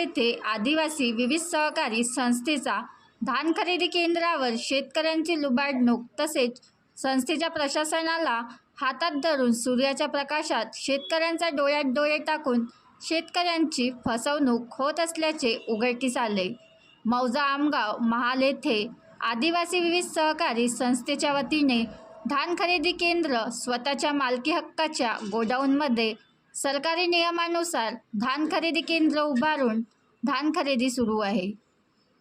येथे आदिवासी विविध सहकारी संस्थेचा धान खरेदी केंद्रावर शेतकऱ्यांची लुबाडणूक तसेच संस्थेच्या प्रशासनाला हातात धरून सूर्याच्या प्रकाशात शेतकऱ्यांचा डोळ्यात डोळे टाकून शेतकऱ्यांची फसवणूक होत असल्याचे उघडकीस आले. मौजा आमगाव महाल येथे आदिवासी विविध सहकारी संस्थेच्या वतीने धान खरेदी केंद्र स्वतःच्या मालकी हक्काच्या गोडाऊनमध्ये सरकारी नियमानुसार धान खरेदी केंद्र उभारून धान खरेदी सुरू आहे.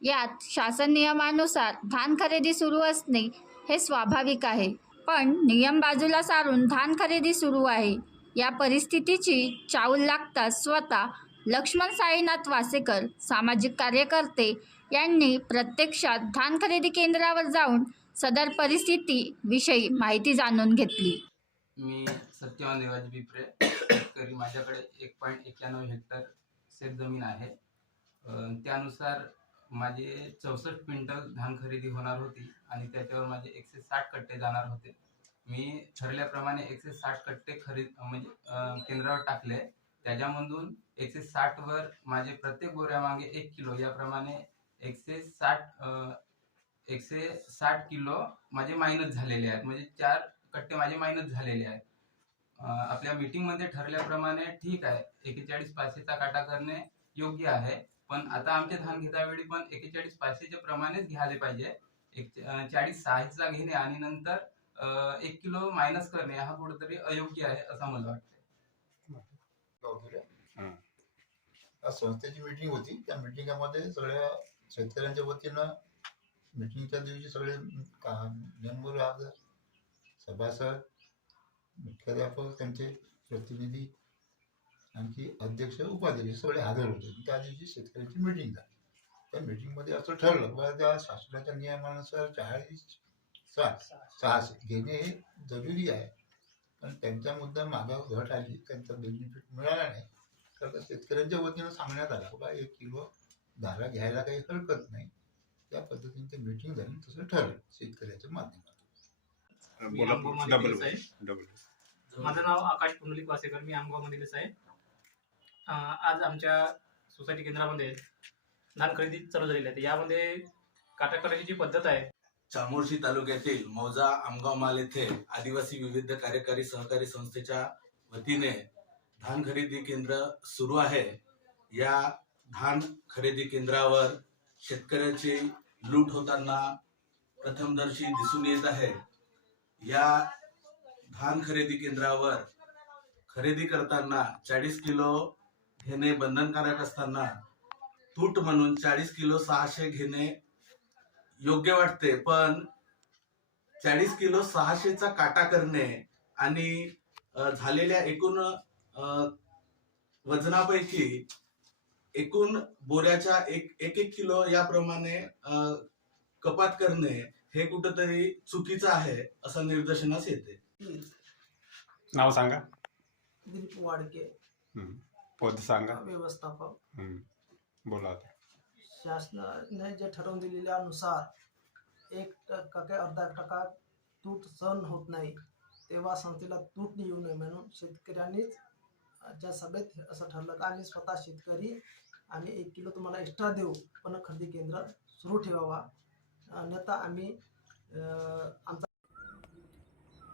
यात शासन नियमानुसार धान खरेदी सुरू असणे हे स्वाभाविक आहे. पण नियम बाजूला सारून धान खरेदी सुरू आहे. या परिस्थितीची चाऊल लागताच स्वतः लक्ष्मण साईनाथ वासेकर सामाजिक कार्यकर्ते यांनी प्रत्यक्षात धान खरेदी केंद्रावर जाऊन सदर परिस्थितीविषयी माहिती जाणून घेतली. मी सत्यवान देवाजी बिप्रे. शेतकरी माझ्याकडे एक पॉईंट एक्क्याण्णव हेक्टर शेत जमीन आहे. त्यानुसार माझे चौसष्ट क्विंटल धान खरेदी होणार होती आणि त्याच्यावर माझे एकशे साठ कट्टे जाणार होते. मी ठरल्याप्रमाणे एकशे साठ कट्टे खरेद म्हणजे केंद्रावर टाकले. त्याच्यामधून एकशे साठवर माझे प्रत्येक बोऱ्यामागे एक किलो याप्रमाणे एकशे साठ एकशे साठ किलो माझे मायनस झालेले आहेत. म्हणजे चार कट्टे माझे मायनस झालेले आहेत. आपल्या मीटिंगमध्ये ठरल्याप्रमाणे ठीक आहे एकेचाळीस पाचशेचा काटा करणे योग्य आहे पण आता आमचे धान घेता वेळी पण एकेचाळीस पाचशेच्या प्रमाणेच घ्यायला पाहिजे एक चाळीस सहाशेचा घेणे आणि नंतर एक किलो मायनस करणे हा कुठेतरी अयोग्य आहे असं मला वाटतं. हं. संस्थेची मीटिंग होती त्या मीटिंगामध्ये सगळ्या शेतकऱ्यांच्या वतीनं मीटिंगच्या दिवशी सगळे मेंबर आज सभासद मुख्याध्यापक त्यांचे प्रतिनिधी आणखी अध्यक्ष उपाध्यक्ष सगळे हजर होते. त्या दिवशी शेतकऱ्यांची मीटिंग झाली. त्या मीटिंगमध्ये असं ठरलं बा त्या शासनाच्या नियमानुसार चाळीस साठ सहाशे घेणे हे जरुरी आहे. पण त्यांच्या मुद्दा मागावर घट आली त्यांचा बेनिफिट मिळाला नाही. तर शेतकऱ्यांच्या वतीनं सांगण्यात आलं बा एक किलो धारा घ्यायला काही हरकत नाही. त्या पद्धतीने ते मीटिंग झाली तसं ठरलं शेतकऱ्याच्या माध्यमातून. माझं नाव आकाश पुंडलिक वासेकर मी आमगावमधीलच आहे. आज आमच्या सोसायटी केंद्रामध्ये धान खरेदी चालू झालेली आहे. यामध्ये काटा जी पद्धत आहे चामोर्शी तालुक्यातील मौजा आमगाव माल येथे आदिवासी विविध कार्यकारी सहकारी संस्थेच्या वतीने धान खरेदी केंद्र सुरू आहे. या धान खरेदी केंद्रावर शेतकऱ्याची लूट होताना प्रथमदर्शी दिसून येत आहे. या धान खरेदी केंद्रावर खरेदी करताना चाळीस किलो घेणे बंधनकारक असताना तूट म्हणून चाळीस किलो सहाशे घेणे योग्य वाटते पण चाळीस किलो सहाशेचा काटा करणे आणि झालेल्या एकूण वजनापैकी एकूण बोऱ्याच्या एक एक एक किलो याप्रमाणे अ, कपात करणे हे कुठंतरी चुकीचं आहे असं निदर्शनास येते. नाव सांगा. दिलीप वाडके. पद सांगा. व्यवस्थापक. बोला आता. शासनाने जे ठरवून दिलेल्यानुसार एक टक्का ते अर्धा टक्का तूट सहन होत नाही तेव्हा संस्थेला तूट येऊ नये म्हणून शेतकऱ्यांनीच ज्या सभेत असं ठरलं का आम्ही स्वतः शेतकरी आम्ही एक किलो तुम्हाला एक्स्ट्रा देऊ पण खरेदी केंद्र सुरू ठेवावा. अन्यथा आम्ही अं, आमचा